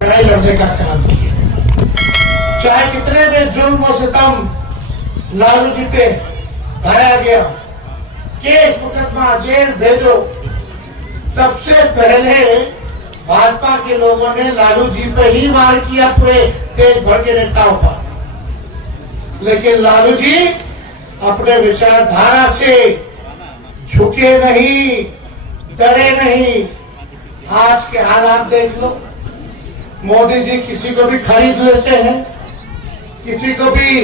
लड़ाई लड़ने का काम किया। चाहे कितने भी जुल्म और सितम लालू जी पे ढाया गया, केस मुकदमा जेल भेजो, सबसे पहले भाजपा के लोगों ने लालू जी पे ही वार किया पूरे देश भर के नेताओं पर। लेकिन लालू जी अपने विचारधारा से झुके नहीं, डरे नहीं। आज के हालात देख लो, मोदी जी किसी को भी खरीद लेते हैं, किसी को भी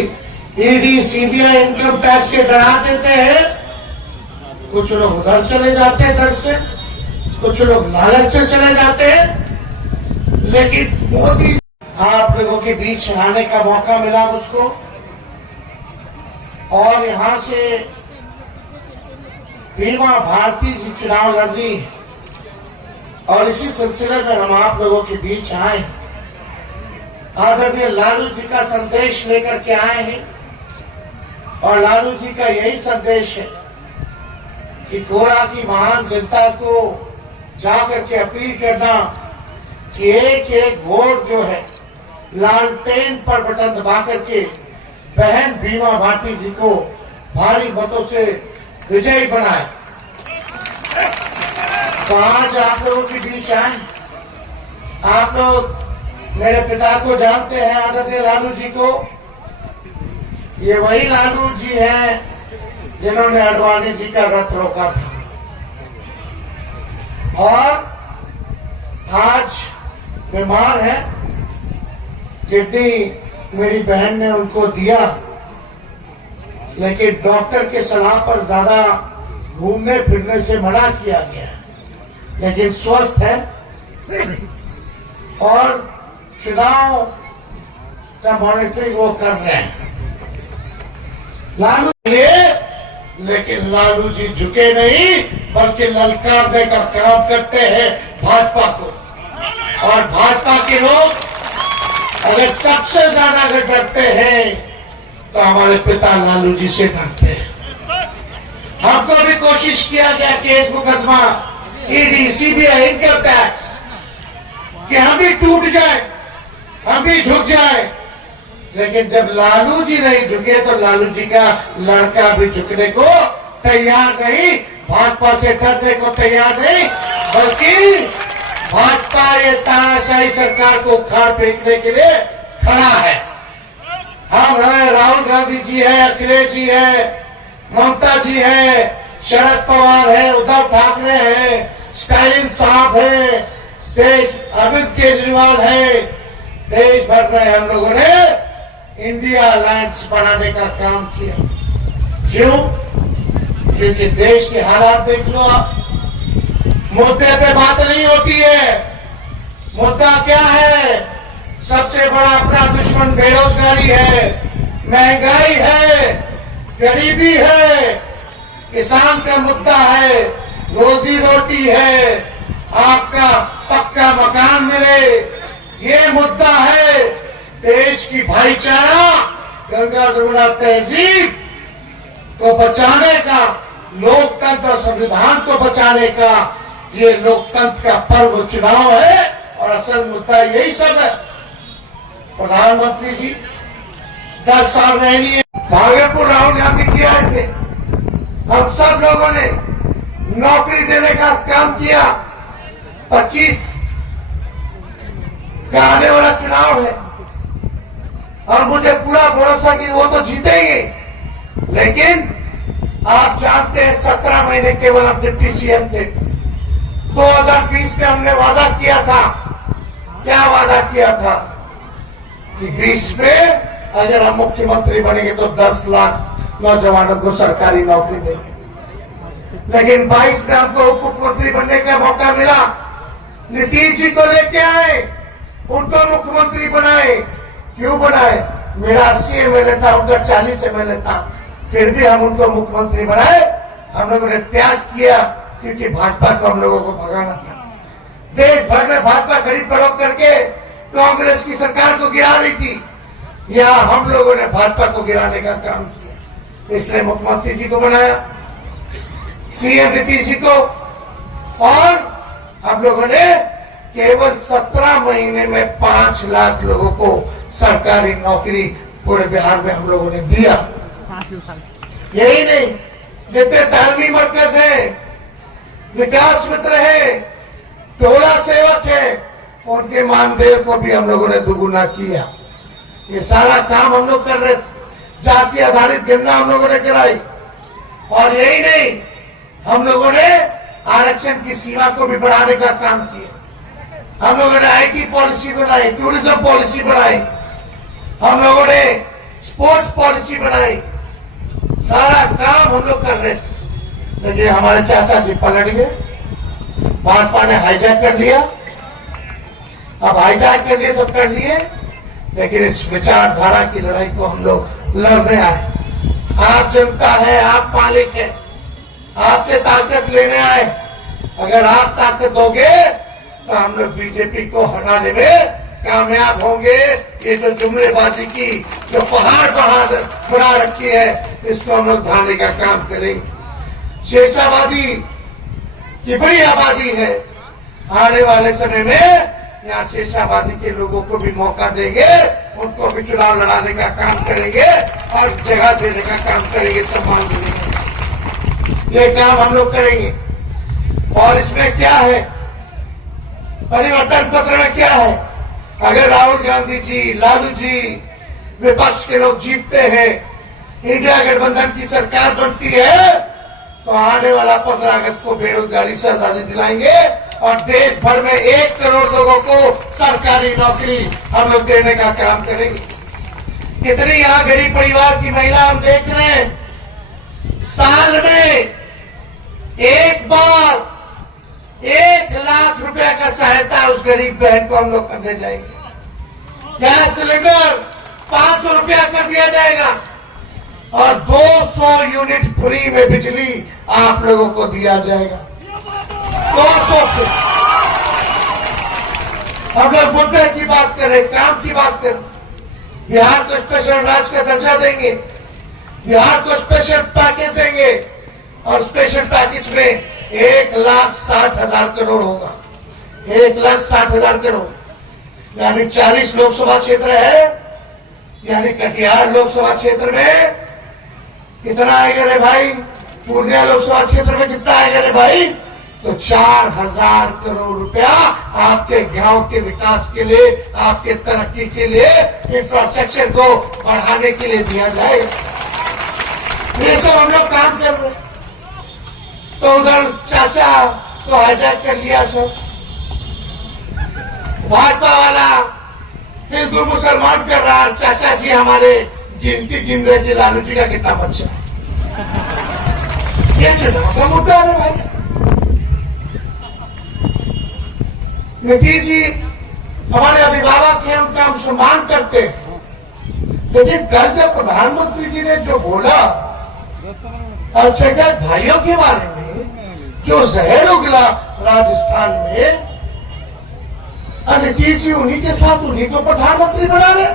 ईडी सीबीआई इनकम टैक्स से डरा देते हैं। कुछ लोग उधर चले जाते हैं डर से, कुछ लोग लालच से चले जाते हैं। लेकिन मोदी, आप लोगों के बीच आने का मौका मिला मुझको और यहां से बीमा भारती जी चुनाव लड़ रही है और इसी सिलसिले में हम आप लोगों के बीच आए, आदरणीय लालू जी का संदेश लेकर के आए हैं। और लालू जी का यही संदेश है कि कोड़ा की महान जनता को जाकर के अपील करना कि एक एक वोट जो है लालटेन पर बटन दबा करके बहन बीमा भारती जी को भारी मतों से विजयी बनाए। तो आज आप लोगों के बीच आए। आप लोग मेरे पिता को जानते हैं, आदरणीय लालू जी को। ये वही लालू जी हैं जिन्होंने आडवाणी जी का रथ रोका था और आज बीमार है। किडनी मेरी बहन ने उनको दिया, लेकिन डॉक्टर के सलाह पर ज्यादा घूमने फिरने से मना किया गया, लेकिन स्वस्थ है और चुनाव का मॉनिटरिंग वो कर रहे हैं। लालू लेकिन लालू जी झुके नहीं, बल्कि ललकारने का काम करते हैं भाजपा को। और भाजपा के लोग अगर सबसे ज्यादा अगर डरते हैं तो हमारे पिता लालू जी से डरते हैं। हमको भी कोशिश किया गया केस मुकदमा ईडी सीबीआई इनकम टैक्स कि हम भी टूट जाए, हम भी झुक जाए। लेकिन जब लालू जी नहीं झुके तो लालू जी का लड़का भी झुकने को तैयार नहीं, भाजपा से डरने को तैयार नहीं, बल्कि भाजपा ये तानाशाही सरकार को उखाड़ फेंकने के लिए खड़ा है। हम हैं, राहुल गांधी जी है, अखिलेश जी है, ममता जी है, शरद पवार है, उद्धव ठाकरे है, स्टालिन साहब है, अरविंद केजरीवाल है। देश भर में हम लोगों ने इंडिया अलायंस बनाने का काम किया। क्यों? क्योंकि देश के हालात देख लो आप। मुद्दे पे बात नहीं होती है। मुद्दा क्या है? सबसे बड़ा अपना दुश्मन बेरोजगारी है, महंगाई है, गरीबी है, किसान का मुद्दा है, रोजी रोटी है, आपका पक्का मकान मिले, ये मुद्दा है। देश की भाईचारा, गंगा जमुना तहजीब को बचाने का, लोकतंत्र और संविधान को बचाने का ये लोकतंत्र का पर्व चुनाव है। और असल मुद्दा यही सब है। प्रधानमंत्री जी 10 साल रहनी है, भागलपुर राहुल गांधी की आए थे। हम सब लोगों ने नौकरी देने का काम किया। 25 का आने वाला चुनाव है और मुझे पूरा भरोसा कि वो तो जीतेंगे। लेकिन आप जानते हैं 17 महीने केवल हम डिप्टी सीएम थे। 2020 में हमने वादा किया था। क्या वादा किया था? कि 20 में अगर हम मुख्यमंत्री बनेंगे तो 10 लाख नौजवानों को सरकारी नौकरी देंगे। लेकिन 22 में हमको उप मुख्यमंत्री बनने का मौका मिला। नीतीश जी को लेके आए, उनको मुख्यमंत्री बनाए। क्यों बनाए? मेरा 80 एमएलए था, उनका 40 एमएलए था, फिर भी हम उनको मुख्यमंत्री बनाए। हम लोगों ने त्याग किया क्योंकि भाजपा को हम लोगों को भगाना था। देश भर में भाजपा खरीद फरोख्त करके कांग्रेस की सरकार को गिरा रही थी। यहां हम लोगों ने भाजपा को गिराने का काम किया, इसलिए मुख्यमंत्री जी को बनाया, सीएम नीतीश जी को। और हम लोगों ने केवल 17 महीने में 5 लाख लोगों को सरकारी नौकरी पूरे बिहार में हम लोगों ने दिया। यही नहीं, जितने तालीमी मरकज है, विकास मित्र है, टोला सेवक है, उनके मानदेय को भी हम लोगों ने दुगुना किया। ये सारा काम हम लोग कर रहे थे। जाति आधारित गणना हम लोगों ने कराई। और यही नहीं, हम लोगों ने आरक्षण की सीमा को भी बढ़ाने का काम किया। हम लोगों ने आईटी पॉलिसी बनाई, टूरिज्म पॉलिसी बनाई, हम लोगों ने स्पोर्ट्स पॉलिसी बनाई। सारा काम हम लोग कर रहे थे, लेकिन हमारे चाचा जी पलट गए। भाजपा ने हाईजैक कर लिया। अब हाईजैक कर लिए तो कर लिए, लेकिन इस विचारधारा की लड़ाई को हम लोग लड़ने आए। आप जनता है, आप मालिक है, आपसे ताकत लेने आए। अगर आप ताकत दोगे तो हम लोग बीजेपी को हटाने में कामयाब होंगे। ये जो जुमलेबाजी की जो पहाड़ बढ़ा रखी है, इसको हम लोग ढाने का काम करेंगे। शेषाबादी की बड़ी आबादी है। आने वाले समय में यहाँ शेषाबादी के लोगों को भी मौका देंगे, उनको भी चुनाव लड़ाने का काम करेंगे और जगह देने का काम करेंगे, सम्मान देने का। ये काम हम लोग करेंगे। और इसमें क्या है, परिवर्तन पत्र में क्या है, अगर राहुल गांधी जी, लालू जी, विपक्ष के लोग जीतते हैं, इंडिया गठबंधन की सरकार बनती है, तो आने वाला 15 अगस्त को बेरोजगारी से आजादी दिलाएंगे और देश भर में 1 करोड़ लोगों को सरकारी नौकरी हम लोग देने का काम करेंगे। कितनी यहाँ गरीब परिवार की महिला हम देख रहे हैं, साल में एक बार 1 लाख रुपए का सहायता उस गरीब बहन को हम लोग करने जाएंगे। गैस सिलेंडर 500 रुपया कर दिया जाएगा और 200 यूनिट फ्री में बिजली आप लोगों को दिया जाएगा। 200 से हम लोग मुद्दे की बात करें, काम की बात करें। बिहार को स्पेशल राज्य का दर्जा देंगे, बिहार को स्पेशल पैकेज देंगे और स्पेशल पैकेज में 1,60,000 करोड़ होगा। 1,60,000 करोड़ यानी 40 लोकसभा क्षेत्र है, यानी कटिहार लोकसभा क्षेत्र में कितना आएगा रे भाई, पूर्णिया लोकसभा क्षेत्र में कितना आएगा रे भाई, तो 4,000 करोड़ रुपया आपके गांव के विकास के लिए, आपके तरक्की के लिए, इंफ्रास्ट्रक्चर को बढ़ाने के लिए दिया जाएगा। ये सब हम लोग काम कर रहे। तो उधर चाचा तो हाईजैक कर लिया सब, भाजपा वाला हिंदू मुसलमान कर रहा। चाचा जी हमारे गिनती गिन रहे थे लालू जी का कितना बच्चा है। ये चुनाव का मुद्दा है भाई। नीतीश जी हमारे अभिभावक हैं, उनका हम सम्मान करते हैं, लेकिन कल जब प्रधानमंत्री जी ने जो बोला अल्पसंख्यक भाइयों के बारे में, जो जहर उगला राजस्थान में, नीतीश जी उन्हीं के साथ उन्हीं को प्रधानमंत्री बना रहे।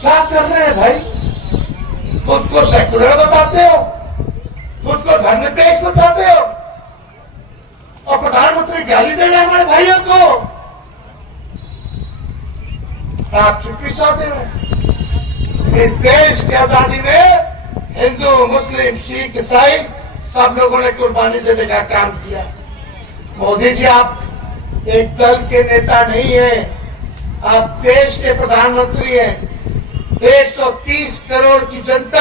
क्या कर रहे हैं भाई? खुद को सेकुलर बताते हो, खुद को धर्मनिरपेक्ष बताते हो और प्रधानमंत्री गाली दे रहे हैं हमारे भाइयों को। आप चुप्पी चाहते हो। इस देश की आजादी में हिंदू, मुस्लिम, सिख, ईसाई सब लोगों ने कुर्बानी देने का काम किया। मोदी जी आप एक दल के नेता नहीं है, आप देश के प्रधानमंत्री हैं। 130 करोड़ की जनता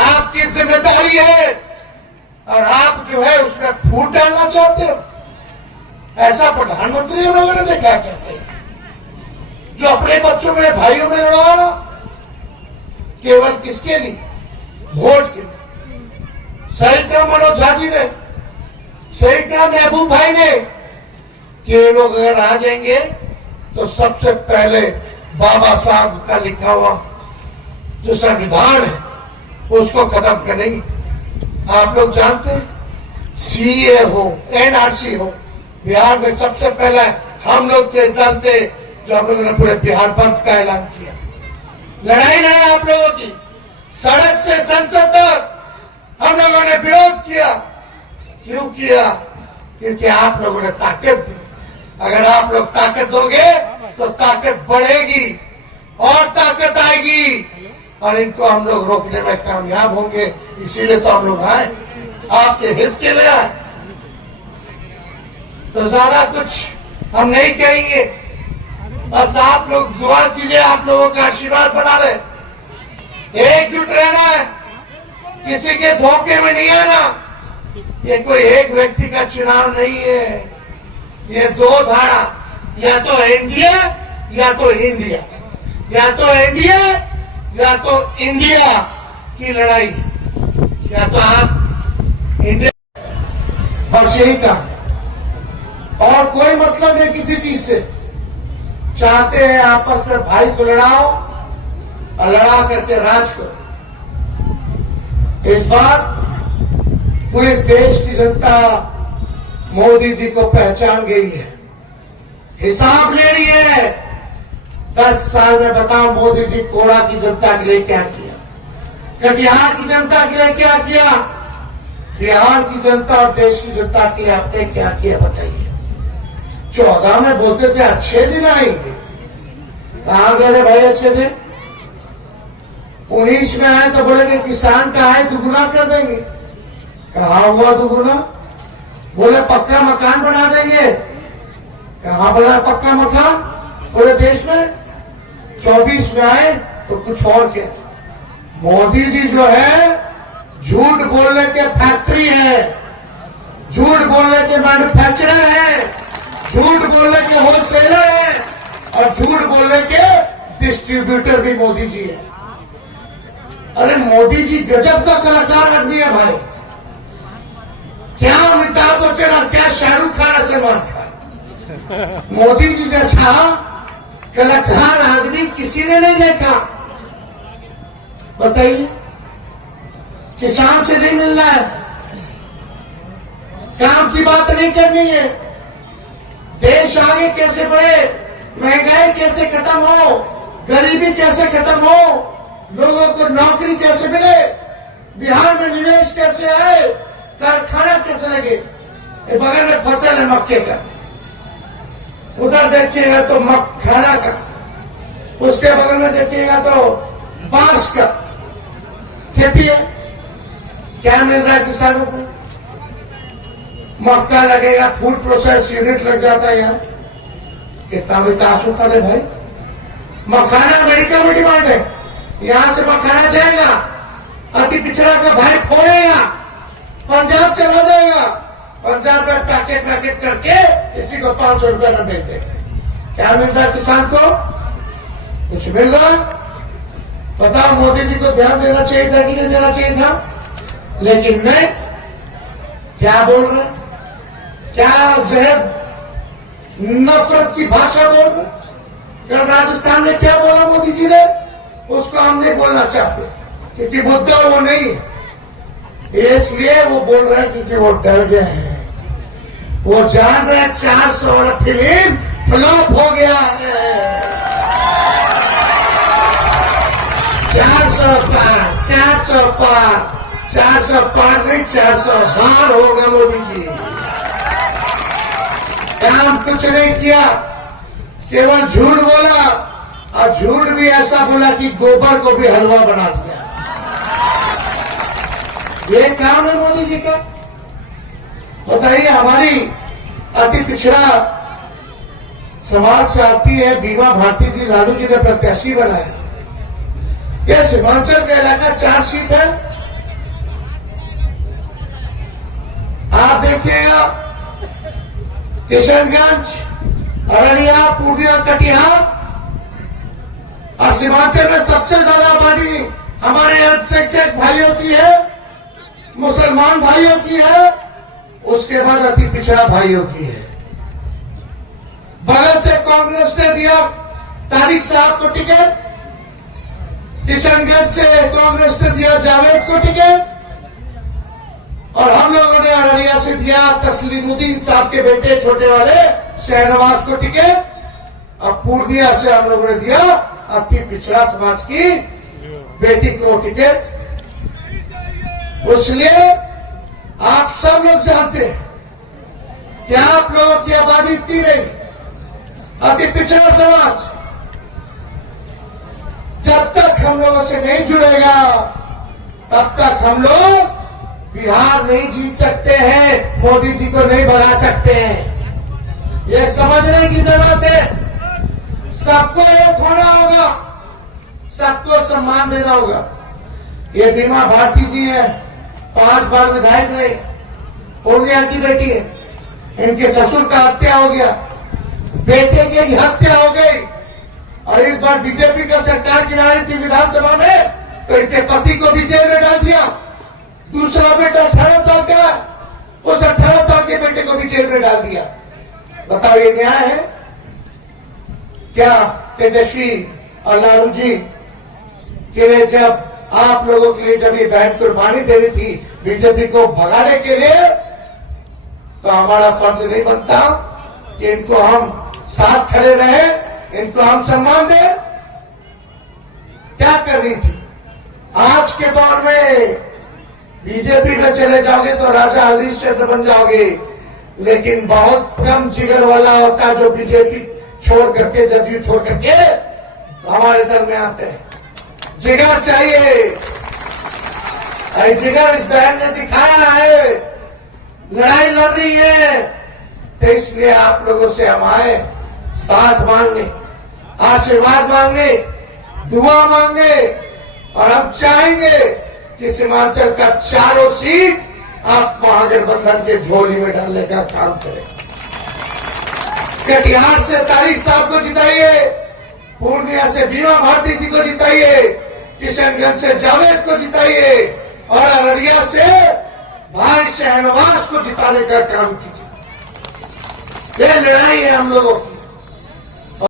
आपकी जिम्मेदारी है और आप जो है उसमें फूट डालना चाहते हो। ऐसा प्रधानमंत्री हम लोगों ने देखा कहते हैं, जो अपने बच्चों में, भाइयों में लड़वा रहा, केवल किसके लिए? वोट के लिए। सही कहा मनोज झा जी ने, सही कहा महबूब भाई ने कि ये लोग अगर आ जाएंगे तो सबसे पहले बाबा साहब का लिखा हुआ जो संविधान है उसको खत्म करेंगे। आप लोग जानते हैं, सीए हो, एनआरसी हो, बिहार में सबसे पहले हम लोग थे, दल थे जो हम लोगों ने पूरे बिहार बंद का ऐलान किया। लड़ाई नहीं आप लोगों की, सड़क से संसद तक हम लोगों ने विरोध किया। क्यों किया? क्योंकि आप लोगों ने ताकत दी। अगर आप लोग ताकत दोगे तो ताकत बढ़ेगी और ताकत आएगी और इनको हम लोग रोकने में कामयाब होंगे। इसीलिए तो हम लोग आए, आपके हित के लिए आए। तो ज्यादा कुछ हम नहीं कहेंगे, बस आप लोग दुआ कीजिए, आप लोगों का आशीर्वाद बना रहे। एकजुट रहना है, किसी के धोखे में नहीं आना। ये कोई एक व्यक्ति का चुनाव नहीं है, ये दो धारा, या तो इंडिया या तो इंडिया, या तो इंडिया या तो इंडिया की लड़ाई, या तो आप इंडिया, बस यही काम, और कोई मतलब नहीं किसी चीज से। चाहते हैं आपस में भाई को लड़ाओ और लड़ा करके राज करो। इस बार पूरे देश की जनता मोदी जी को पहचान गई है, हिसाब ले रही है। 10 साल में बताओ मोदी जी कोड़ा की जनता के लिए क्या किया, कटिहार की जनता के लिए क्या किया, बिहार की जनता और देश की जनता के लिए आपने क्या किया बताइए। 14 में बोलते थे अच्छे दिन आएंगे, कहां गए भाई अच्छे दिन। 19 में आए तो बोले कि किसान का आय दुगुना कर देंगे, कहां हुआ दुगुना। बोले पक्का मकान बना देंगे, कहां बना पक्का मकान पूरे देश में। 24 में आए तो कुछ और क्या। मोदी जी जो है झूठ बोलने के फैक्ट्री है, झूठ बोलने के मैन्युफैक्चरर है, झूठ बोलने के होलसेलर है और झूठ बोलने के डिस्ट्रीब्यूटर भी मोदी जी है। अरे मोदी जी गजब का कलाकार आदमी है भाई, क्या अमिताभ बच्चन और क्या शाहरुख खान सलमान खान। मोदी जी जैसा कलाकार आदमी किसी ने नहीं देखा। बताइए, किसान से नहीं मिलना है, काम की बात नहीं करनी है, देश आगे कैसे बढ़े, महंगाई कैसे खत्म हो, गरीबी कैसे खत्म हो, लोगों को नौकरी कैसे मिले, बिहार में निवेश कैसे आए, कारखाना कैसे लगे। ये बगल में फसल है मक्के का, उधर देखिएगा तो मखाना का, उसके बगल में देखिएगा तो बांस का खेती है। क्या मिल रहा है किसानों को, मक्का लगेगा, फूड प्रोसेस यूनिट लग जाता है यार, कितना विकास होता है भाई। मखाना अमेरिका में डिमांड है, यहां से मखाना जाएगा, अति पिछड़ा का भाई फोड़ेगा, पंजाब चला जाएगा, पंजाब में पैकेट करके इसी को 500 रुपये में बेच देंगे। क्या मिल रहा है किसान को, कुछ मिल रहा। बताओ मोदी जी को ध्यान देना चाहिए था कि नहीं देना चाहिए था, लेकिन नहीं। क्या बोल रहे, क्या जहर नफरत की भाषा बोल रहे। कल राजस्थान में क्या बोला मोदी जी ने, उसको हम नहीं बोलना चाहते क्योंकि मुद्दा वो नहीं है, इसलिए वो बोल रहे हैं क्योंकि वो डर गए हैं। वो जान रहे 400 वाला फिल्म फ्लॉप हो गया है। 400 पार नहीं, 400 हार होगा मोदी जी। काम कुछ नहीं किया, केवल झूठ बोला, और झूठ भी ऐसा बोला कि गोबर को भी हलवा बना दिया। ये काम है मोदी जी का। बताइए, हमारी अति पिछड़ा समाज से आती है बीमा भारती जी, लालू जी ने प्रत्याशी बनाया। यह सीमांचल का इलाका 4 सीट है। आप देखिएगा किशनगंज, अररिया, पूर्णिया, कटिहार, और सीमांचल में सबसे ज्यादा आबादी हमारे अल्पसंख्यक भाइयों की है, मुसलमान भाइयों की है, उसके बाद अति पिछड़ा भाइयों की है। बगल से कांग्रेस ने दिया तारिक साहब को टिकट, किशनगंज से कांग्रेस ने दिया जावेद को टिकट, और हम लोगों ने अररिया से दिया तस्लीमुद्दीन साहब के बेटे छोटे वाले शहनवाज को टिकट, और पूर्णिया से हम लोगों ने दिया अति पिछड़ा समाज की बेटी को टिकट। इसलिए आप सब लोग जानते हैं क्या आप लोगों की आबादी इतनी नहीं? अति पिछड़ा समाज जब तक हम लोगों से नहीं जुड़ेगा तब तक हम लोग बिहार नहीं जीत सकते हैं, मोदी जी को नहीं भगा सकते हैं। ये समझने की जरूरत है। सबको एक होना होगा, सबको सम्मान देना होगा। ये बीमा भारती जी है, 5 बार विधायक रहे, पूर्णिया की बेटी है। इनके ससुर का हत्या हो गया, बेटे की हत्या हो गई, और इस बार बीजेपी का सरकार गिरा थी विधानसभा में, तो इनके पति को भी जेल में डाल दिया। दूसरा बेटा 18 साल का, उस 18 साल के बेटे को भी जेल में डाल दिया। बताओ ये न्याय है क्या? तेजस्वी और लालू जी के लिए जब आप लोगों के लिए जब ये बहन कुर्बानी दे रही थी बीजेपी को भगाने के लिए, तो हमारा फर्ज नहीं बनता कि इनको हम साथ खड़े रहे, इनको हम सम्मान दें? क्या कर रही थी? आज के दौर में बीजेपी में चले जाओगे तो राजा हरिश्चंद्र बन जाओगे, लेकिन बहुत कम जिगर वाला होता है जो बीजेपी छोड़ करके, जदयू छोड़ करके हमारे दल में आते हैं। जिगर चाहिए, जिगर इस बहन ने दिखाया है, लड़ाई लड़ रही है, तो इसलिए आप लोगों से हम आए साथ मांगने, आशीर्वाद मांगने, दुआ मांगने, और हम चाहेंगे कि सीमांचल का 4 सीट आप महागठबंधन के झोली में डालने का काम करें। कटिहार से तारिक साहब को जिताइए, पूर्णिया से बीमा भारती जी को जिताइए, किशनगंज से जावेद को जिताइए, और अररिया से भाई शहनवाज को जिताने का काम कीजिए। ये लड़ाई है हम लोगों की।